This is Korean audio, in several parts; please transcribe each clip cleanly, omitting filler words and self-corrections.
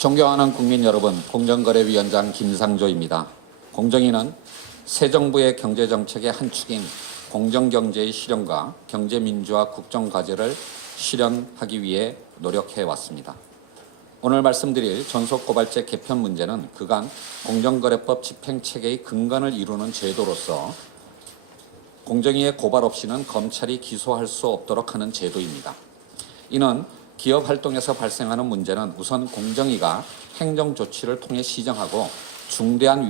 존경하는 국민 여러분, 공정거래위원장 김상조입니다. 공정위는 새 정부의 경제정책의 한 축인 공정경제의 실현과 경제민주화 국정과제를 실현하기 위해 노력해 왔습니다. 오늘 말씀드릴 전속고발제 개편 문제는 그간 공정거래법 집행체계의 근간을 이루는 제도로서 공정위의 고발 없이는 검찰이 기소할 수 없도록 하는 제도입니다. 이는 기업 활동에서 발생하는 문제는 우선 공정위가 행정조치를 통해 시정하고 중대한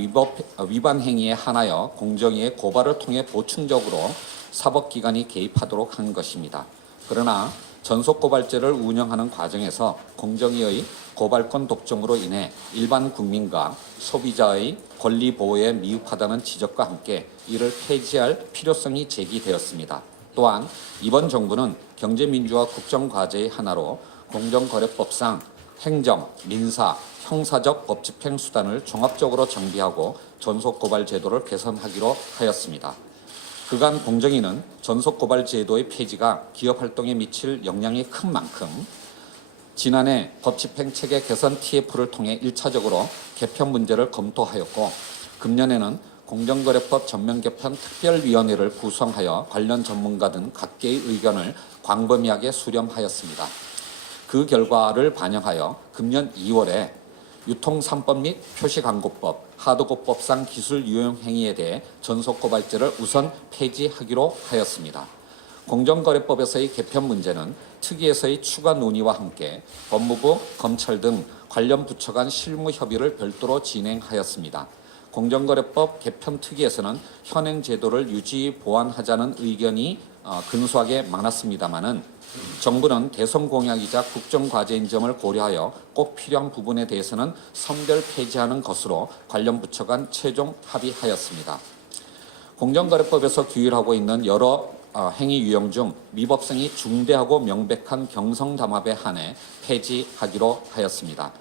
위반 행위에 한하여 공정위의 고발을 통해 보충적으로 사법기관이 개입하도록 한 것입니다. 그러나 전속고발제를 운영하는 과정에서 공정위의 고발권 독점으로 인해 일반 국민과 소비자의 권리 보호에 미흡하다는 지적과 함께 이를 폐지할 필요성이 제기되었습니다. 또한 이번 정부는 경제민주화 국정과제의 하나로 공정거래법상 행정, 민사, 형사적 법집행 수단을 종합적으로 정비하고 전속고발 제도를 개선하기로 하였습니다. 그간 공정위는 전속고발 제도의 폐지가 기업 활동에 미칠 영향이 큰 만큼 지난해 법집행체계 개선 TF를 통해 1차적으로 개편 문제를 검토하였고 금년에는 공정거래법 전면개편 특별위원회를 구성하여 관련 전문가 등 각계의 의견을 광범위하게 수렴하였습니다. 그 결과를 반영하여 금년 2월에 유통3법 및 표시광고법, 하드고법상 기술 유용 행위에 대해 전속고발제를 우선 폐지하기로 하였습니다. 공정거래법에서의 개편 문제는 특위에서의 추가 논의와 함께 법무부, 검찰 등 관련 부처 간 실무 협의를 별도로 진행하였습니다. 공정거래법 개편 특위에서는 현행 제도를 유지 보완하자는 의견이 근소하게 많았습니다마는 정부는 대선 공약이자 국정과제인 점을 고려하여 꼭 필요한 부분에 대해서는 선별 폐지하는 것으로 관련 부처 간 최종 합의하였습니다. 공정거래법에서 규율하고 있는 여러 행위 유형 중 위법성이 중대하고 명백한 경성담합에 한해 폐지하기로 하였습니다.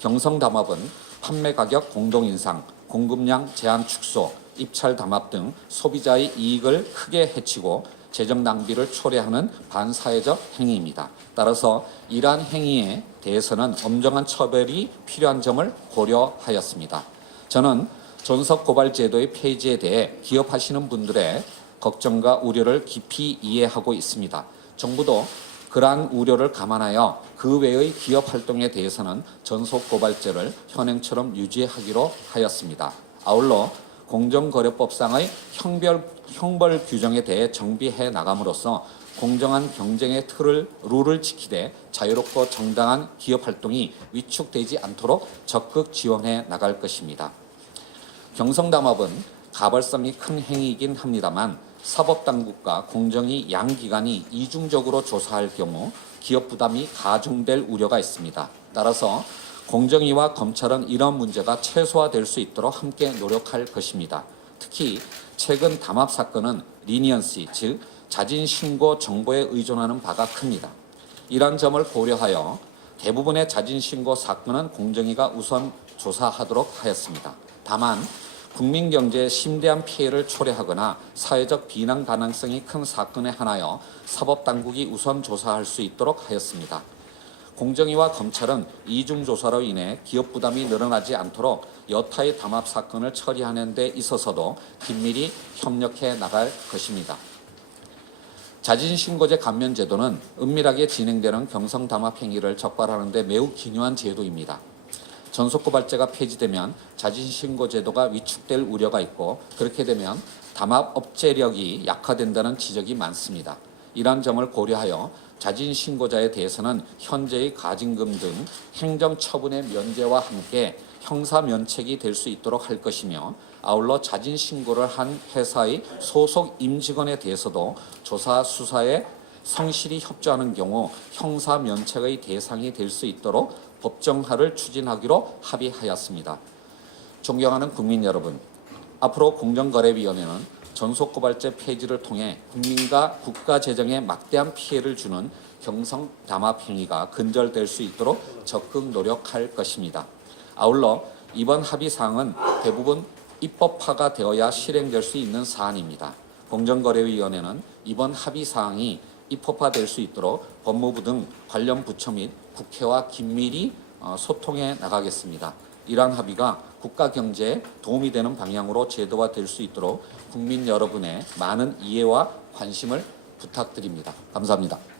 경성담합은 판매 가격 공동인상, 공급량 제한 축소, 입찰 담합 등 소비자의 이익을 크게 해치고 재정 낭비를 초래하는 반사회적 행위입니다. 따라서 이러한 행위에 대해서는 엄정한 처벌이 필요한 점을 고려하였습니다. 저는 전속고발제도의 폐지에 대해 기업하시는 분들의 걱정과 우려를 깊이 이해하고 있습니다. 정부도 그러한 우려를 감안하여 그 외의 기업 활동에 대해서는 전속고발제를 현행처럼 유지하기로 하였습니다. 아울러 공정거래법상의 형벌 규정에 대해 정비해 나감으로써 공정한 경쟁의 룰을 지키되 자유롭고 정당한 기업 활동이 위축되지 않도록 적극 지원해 나갈 것입니다. 경성담합은 가벌성이 큰 행위이긴 합니다만 사법당국과 공정위 양 기관이 이중적으로 조사할 경우 기업 부담이 가중될 우려가 있습니다. 따라서 공정위와 검찰은 이런 문제가 최소화될 수 있도록 함께 노력할 것입니다. 특히 최근 담합 사건은 리니언시, 즉 자진신고 정보에 의존하는 바가 큽니다. 이런 점을 고려하여 대부분의 자진신고 사건은 공정위가 우선 조사하도록 하였습니다. 다만 국민 경제에 심대한 피해를 초래하거나 사회적 비난 가능성이 큰 사건에 한하여 사법당국이 우선 조사할 수 있도록 하였습니다. 공정위와 검찰은 이중조사로 인해 기업 부담이 늘어나지 않도록 여타의 담합 사건을 처리하는 데 있어서도 긴밀히 협력해 나갈 것입니다. 자진신고제 감면제도는 은밀하게 진행되는 경성담합 행위를 적발하는 데 매우 기묘한 제도입니다. 전속고발제가 폐지되면 자진신고제도가 위축될 우려가 있고 그렇게 되면 담합 억제력이 약화된다는 지적이 많습니다. 이러한 점을 고려하여 자진신고자에 대해서는 현재의 가징금 등 행정처분의 면제와 함께 형사면책이 될 수 있도록 할 것이며 아울러 자진신고를 한 회사의 소속 임직원에 대해서도 조사 수사에 성실히 협조하는 경우 형사면책의 대상이 될 수 있도록 법정화를 추진하기로 합의하였습니다. 존경하는 국민 여러분, 앞으로 공정거래위원회는 전속고발제 폐지를 통해 국민과 국가 재정에 막대한 피해를 주는 경성담합 행위가 근절될 수 있도록 적극 노력할 것입니다. 아울러 이번 합의사항은 대부분 입법화가 되어야 실행될 수 있는 사안입니다. 공정거래위원회는 이번 합의사항이 입법화될 수 있도록 법무부 등 관련 부처 및 국회와 긴밀히 소통해 나가겠습니다. 이러한 합의가 국가 경제에 도움이 되는 방향으로 제도화될 수 있도록 국민 여러분의 많은 이해와 관심을 부탁드립니다. 감사합니다.